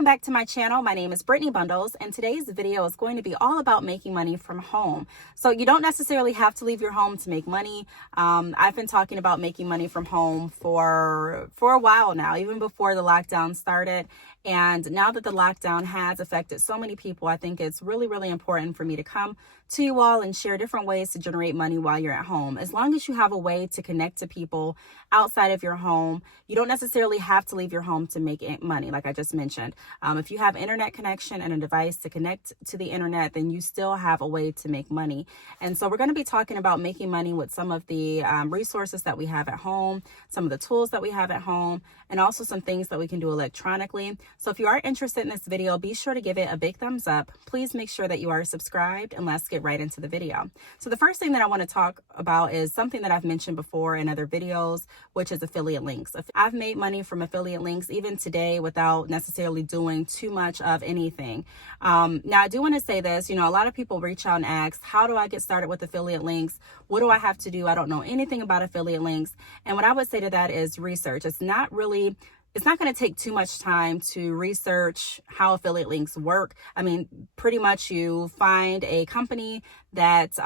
Welcome back to my channel. My name is Brittney Bundles, and today's video is going to be all about making money from home. So you don't necessarily have to leave your home to make money. I've been talking about making money from home for a while now, even before the lockdown started. And now that the lockdown has affected so many people, I think it's really, really important for me to come to you all and share different ways to generate money while you're at home. As long as you have a way to connect to people outside of your home, you don't necessarily have to leave your home to make money, like I just mentioned. If you have internet connection and a device to connect to the internet, then you still have a way to make money. And so we're going to be talking about making money with some of the resources that we have at home, some of the tools that we have at home, and also some things that we can do electronically. So if you are interested in this video, be sure to give it a big thumbs up. Please make sure that you are subscribed, and let's get right into the video. So the first thing that I want to talk about is something that I've mentioned before in other videos, which is affiliate links. I've made money from affiliate links even today without necessarily doing too much of anything. Now I do want to say this, a lot of people reach out and ask, how do I get started with affiliate links? What do I have to do? I don't know anything about affiliate links. And what I would say to that is research. It's not going to take too much time to research how affiliate links work. I mean, pretty much you find a company that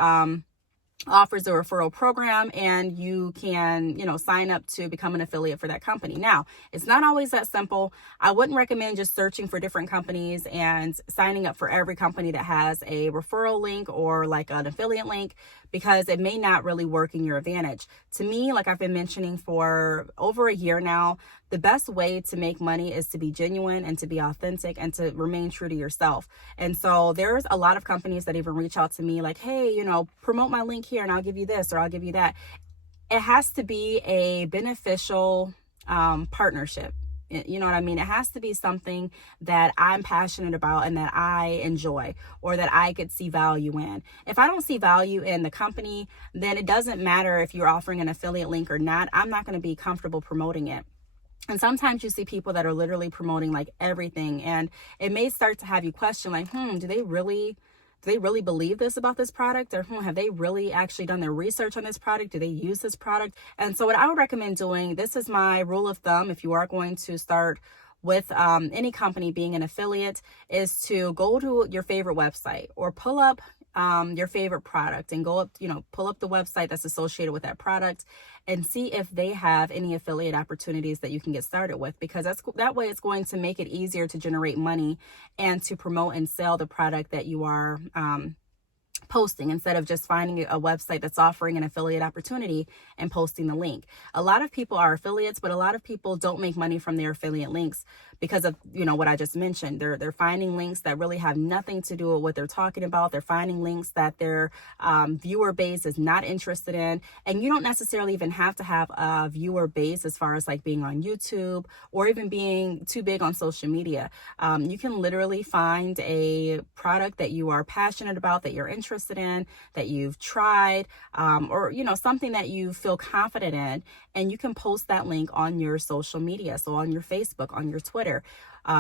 offers a referral program, and you can, sign up to become an affiliate for that company. Now, it's not always that simple. I wouldn't recommend just searching for different companies and signing up for every company that has a referral link or like an affiliate link, because it may not really work in your advantage. To me, like I've been mentioning for over a year now, the best way to make money is to be genuine and to be authentic and to remain true to yourself. And so there's a lot of companies that even reach out to me like, hey, promote my link here and I'll give you this or I'll give you that. It has to be a beneficial partnership. You know what I mean? It has to be something that I'm passionate about and that I enjoy, or that I could see value in. If I don't see value in the company, then it doesn't matter if you're offering an affiliate link or not. I'm not going to be comfortable promoting it. And sometimes you see people that are literally promoting like everything, and it may start to have you question like, do they really believe this about this product? Or have they really actually done their research on this product? Do they use this product? And so what I would recommend doing, this is my rule of thumb if you are going to start with any company being an affiliate, is to go to your favorite website or pull up your favorite product and go up, pull up the website that's associated with that product and see if they have any affiliate opportunities that you can get started with, because that way it's going to make it easier to generate money and to promote and sell the product that you are posting, instead of just finding a website that's offering an affiliate opportunity and posting the link. A lot of people are affiliates, but a lot of people don't make money from their affiliate links because of, what I just mentioned. They're finding links that really have nothing to do with what they're talking about. They're finding links that their viewer base is not interested in. And you don't necessarily even have to have a viewer base as far as like being on YouTube or even being too big on social media. You can literally find a product that you are passionate about, that you're interested in, that you've tried, or something that you feel confident in, and you can post that link on your social media. So on your Facebook, on your Twitter,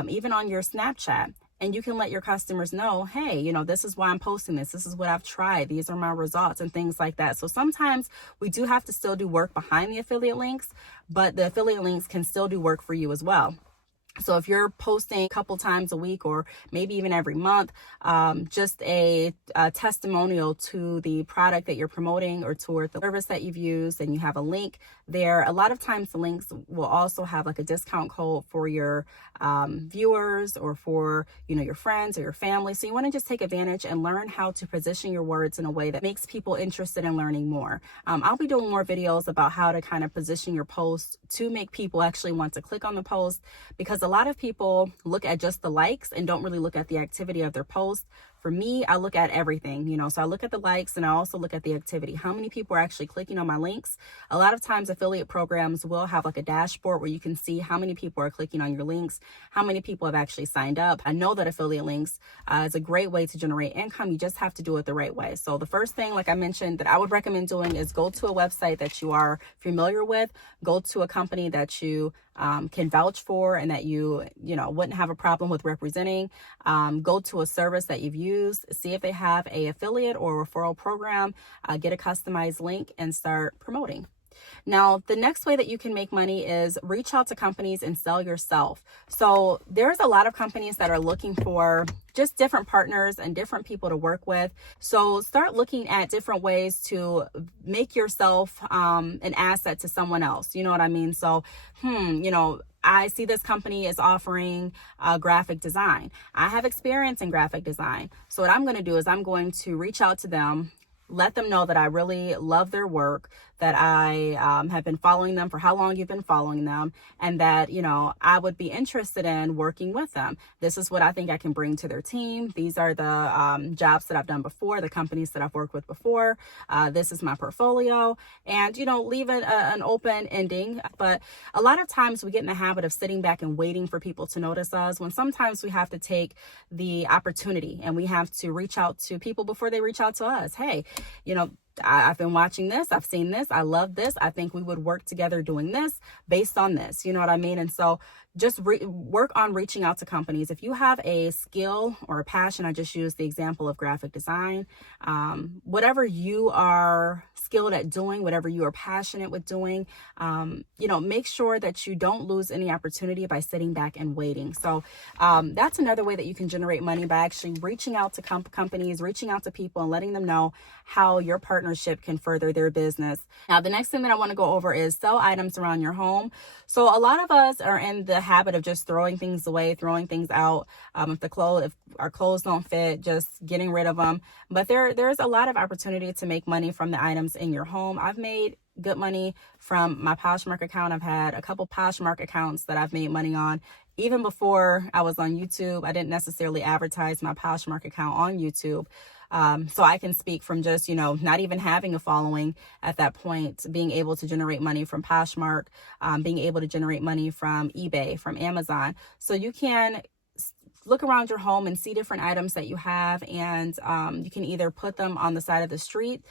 even on your Snapchat. And you can let your customers know, hey, this is why I'm posting this. This is what I've tried. These are my results and things like that. So sometimes we do have to still do work behind the affiliate links, but the affiliate links can still do work for you as well. So if you're posting a couple times a week or maybe even every month, just a testimonial to the product that you're promoting or toward the service that you've used, and you have a link there, a lot of times the links will also have like a discount code for your viewers or for, your friends or your family. So you want to just take advantage and learn how to position your words in a way that makes people interested in learning more. I'll be doing more videos about how to kind of position your posts to make people actually want to click on the post, because a lot of people look at just the likes and don't really look at the activity of their post. For me, I look at everything, so I look at the likes and I also look at the activity. How many people are actually clicking on my links? A lot of times affiliate programs will have like a dashboard where you can see how many people are clicking on your links, how many people have actually signed up. I know that affiliate links is a great way to generate income. You just have to do it the right way. So the first thing, like I mentioned, that I would recommend doing is go to a website that you are familiar with, go to a company that you can vouch for and that you wouldn't have a problem with representing. Go to a service that you've used, see if they have a affiliate or referral program, get a customized link and start promoting. Now, the next way that you can make money is reach out to companies and sell yourself. So there's a lot of companies that are looking for just different partners and different people to work with. So start looking at different ways to make yourself an asset to someone else. You know what I mean? So, I see this company is offering graphic design. I have experience in graphic design. So what I'm going to do is I'm going to reach out to them, let them know that I really love their work, that I have been following them for how long you've been following them, and that, I would be interested in working with them. This is what I think I can bring to their team. These are the jobs that I've done before, the companies that I've worked with before. This is my portfolio, and, leave it an open ending. But a lot of times we get in the habit of sitting back and waiting for people to notice us, when sometimes we have to take the opportunity and we have to reach out to people before they reach out to us. Hey, I've been watching this. I've seen this. I love this. I think we would work together doing this based on this. You know what I mean? And so just work on reaching out to companies. If you have a skill or a passion, I just used the example of graphic design, whatever you are skilled at doing, whatever you are passionate with doing, make sure that you don't lose any opportunity by sitting back and waiting. So that's another way that you can generate money, by actually reaching out to companies, reaching out to people and letting them know how your partnership can further their business. Now, the next thing that I want to go over is sell items around your home. So a lot of us are in the habit of just throwing things away, throwing things out. If our clothes don't fit, just getting rid of them. But there's a lot of opportunity to make money from the items in your home. I've made good money from my Poshmark account. I've had a couple Poshmark accounts that I've made money on. Even before I was on YouTube, I didn't necessarily advertise my Poshmark account on YouTube. So I can speak from just, not even having a following at that point, being able to generate money from Poshmark, being able to generate money from eBay, from Amazon. So you can look around your home and see different items that you have, and you can either put them on the side of the street,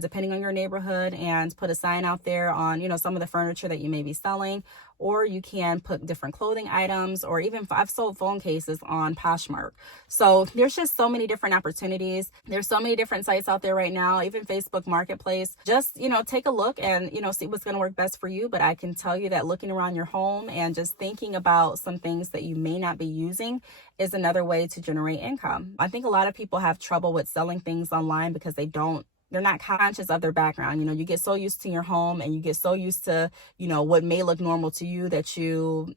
depending on your neighborhood, and put a sign out there on, some of the furniture that you may be selling, or you can put different clothing items, or even I've sold phone cases on Poshmark. So there's just so many different opportunities. There's so many different sites out there right now, even Facebook Marketplace. Just, take a look and, see what's going to work best for you. But I can tell you that looking around your home and just thinking about some things that you may not be using is another way to generate income. I think a lot of people have trouble with selling things online because they're not conscious of their background. You get so used to your home, and you get so used to, what may look normal to you, that you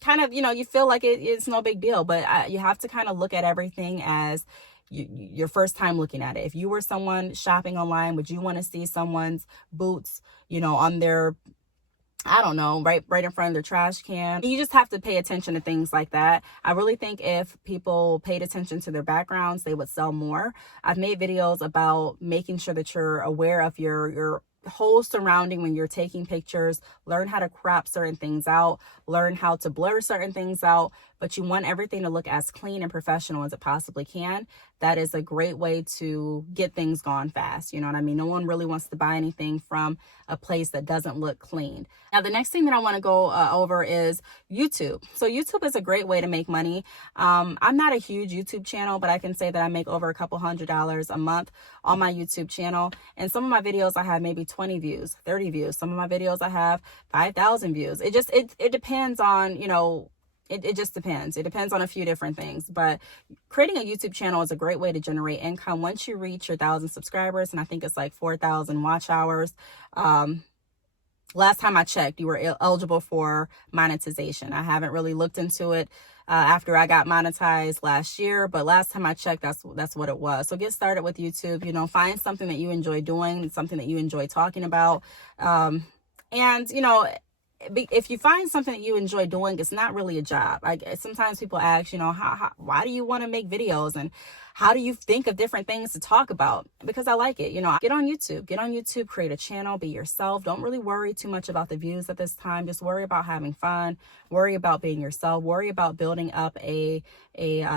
kind of, you feel like it's no big deal. But you have to kind of look at everything as your first time looking at it. If you were someone shopping online, would you want to see someone's boots, on their, I don't know, right in front of their trash can? You just have to pay attention to things like that. I really think if people paid attention to their backgrounds, they would sell more. I've made videos about making sure that you're aware of your whole surrounding when you're taking pictures. Learn how to crop certain things out, learn how to blur certain things out, but you want everything to look as clean and professional as it possibly can. That is a great way to get things gone fast. You know what I mean? No one really wants to buy anything from a place that doesn't look clean. Now, the next thing that I want to go over is YouTube. So YouTube is a great way to make money. I'm not a huge YouTube channel, but I can say that I make over a couple $100s a month on my YouTube channel. And some of my videos I have maybe 20 views, 30 views. Some of my videos I have 5,000 views. It depends on, it just depends. It depends on a few different things. But creating a YouTube channel is a great way to generate income. Once you reach your 1,000 subscribers, and I think it's like 4,000 watch hours, last time I checked, you were eligible for monetization. I haven't really looked into it after I got monetized last year, but last time I checked, that's what it was. So get started with YouTube. Find something that you enjoy doing, something that you enjoy talking about, and if you find something that you enjoy doing, it's not really a job. Sometimes people ask, why do you want to make videos, and how do you think of different things to talk about? Because I like it. Get on YouTube, create a channel, be yourself. Don't really worry too much about the views at this time. Just worry about having fun, worry about being yourself, worry about building up a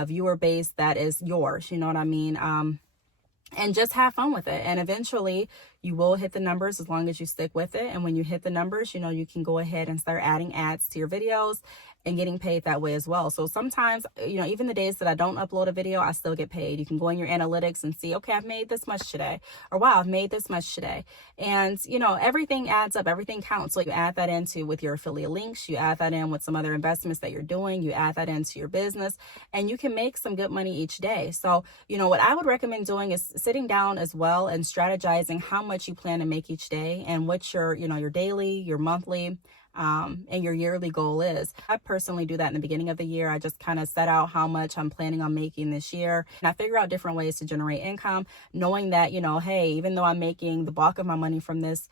viewer base that is yours. You know what I mean? And just have fun with it. And eventually You will hit the numbers as long as you stick with it. And when you hit the numbers, you can go ahead and start adding ads to your videos and getting paid that way as well. So sometimes, even the days that I don't upload a video, I still get paid. You can go in your analytics and see, okay, I've made this much today, or wow, I've made this much today. And, everything adds up, everything counts. So you add that into with your affiliate links, you add that in with some other investments that you're doing, you add that into your business, and you can make some good money each day. So, what I would recommend doing is sitting down as well and strategizing how much you plan to make each day and what your daily, your monthly, and your yearly goal is. I personally do that in the beginning of the year. I just kind of set out how much I'm planning on making this year, and I figure out different ways to generate income, knowing that, hey, even though I'm making the bulk of my money from this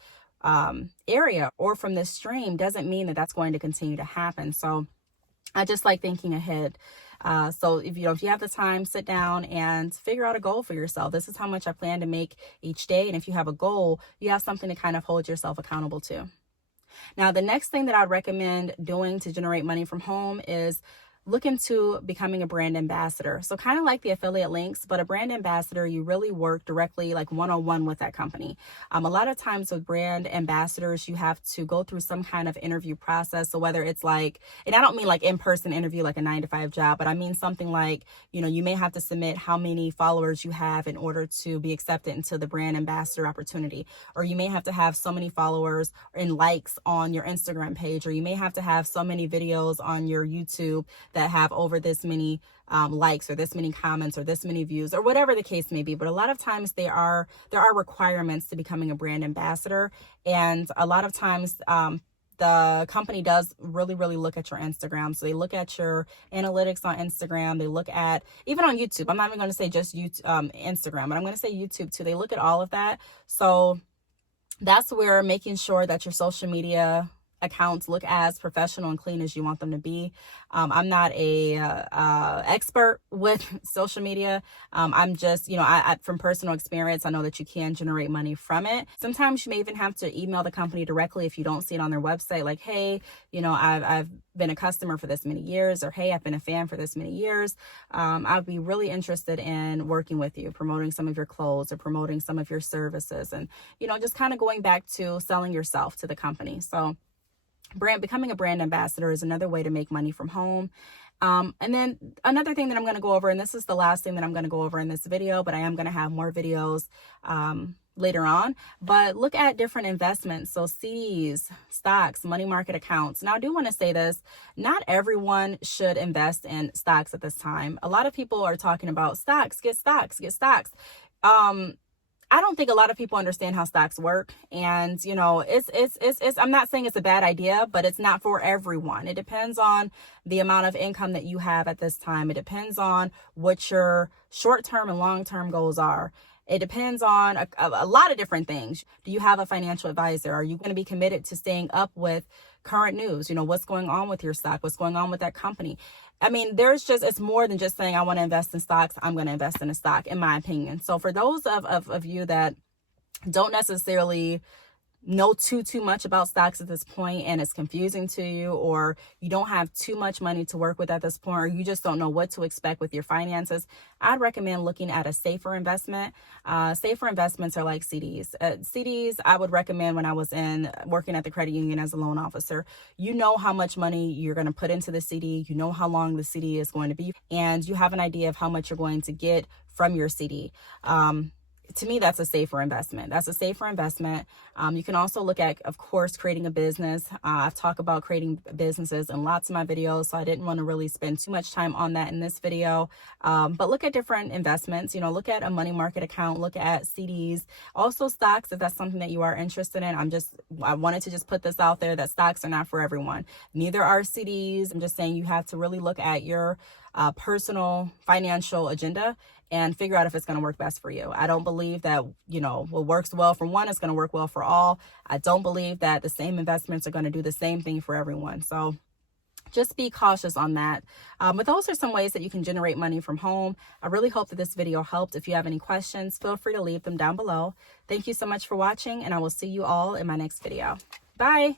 area or from this stream, doesn't mean that that's going to continue to happen. So I just like thinking ahead. So if you have the time, sit down and figure out a goal for yourself. This is how much I plan to make each day. And if you have a goal, you have something to kind of hold yourself accountable to. Now, the next thing that I'd recommend doing to generate money from home is look into becoming a brand ambassador. So kind of like the affiliate links, but a brand ambassador, you really work directly like one-on-one with that company. A lot of times with brand ambassadors, you have to go through some kind of interview process. So whether it's like, and I don't mean like in-person interview, like a 9-to-5 job, but I mean something like, you may have to submit how many followers you have in order to be accepted into the brand ambassador opportunity. Or you may have to have so many followers and likes on your Instagram page, or you may have to have so many videos on your YouTube that have over this many likes or this many comments or this many views or whatever the case may be. But a lot of times there are requirements to becoming a brand ambassador. And a lot of times the company does really, really look at your Instagram. So they look at your analytics on Instagram. They look at, even on YouTube, I'm not even going to say just YouTube, Instagram, but I'm going to say YouTube too. They look at all of that. So that's where making sure that your social media accounts look as professional and clean as you want them to be. I'm not a expert with social media. I'm just, I from personal experience, I know that you can generate money from it. Sometimes you may even have to email the company directly if you don't see it on their website, like, hey, I've been a customer for this many years, or hey, I've been a fan for this many years. I'd be really interested in working with you, promoting some of your clothes or promoting some of your services, and just kind of going back to selling yourself to the company. So becoming a brand ambassador is another way to make money from home. And then another thing that I'm going to go over, and this is the last thing that I'm going to go over in this video, but I am going to have more videos later on, but look at different investments. So CDs, stocks, money market accounts. Now I do want to say this, not everyone should invest in stocks at this time. A lot of people are talking about stocks, get stocks, get stocks. I don't think a lot of people understand how stocks work. And, it's, I'm not saying it's a bad idea, but it's not for everyone. It depends on the amount of income that you have at this time. It depends on what your short-term and long-term goals are. It depends on a lot of different things. Do you have a financial advisor? Are you going to be committed to staying up with current news? What's going on with your stock? What's going on with that company? I mean, it's more than just saying, I want to invest in stocks. I'm going to invest in a stock, in my opinion. So for those of you that don't necessarily know too much about stocks at this point, and it's confusing to you, or you don't have too much money to work with at this point, or you just don't know what to expect with your finances, I'd recommend looking at a safer investment. Safer investments are like CDs. CDs, I would recommend when I was working at the credit union as a loan officer. You know how much money you're going to put into the CD. You know how long the CD is going to be, and you have an idea of how much you're going to get from your CD. To me, that's a safer investment. That's a safer investment. You can also look at, of course, creating a business. I've talked about creating businesses in lots of my videos, so I didn't want to really spend too much time on that in this video. But look at different investments. Look at a money market account. Look at CDs. Also stocks, if that's something that you are interested in. I wanted to just put this out there that stocks are not for everyone. Neither are CDs. I'm just saying you have to really look at your personal financial agenda and figure out if it's going to work best for you. I don't believe that, what works well for one is going to work well for all. I don't believe that the same investments are going to do the same thing for everyone. So just be cautious on that. But those are some ways that you can generate money from home. I really hope that this video helped. If you have any questions, feel free to leave them down below. Thank you so much for watching, and I will see you all in my next video. Bye.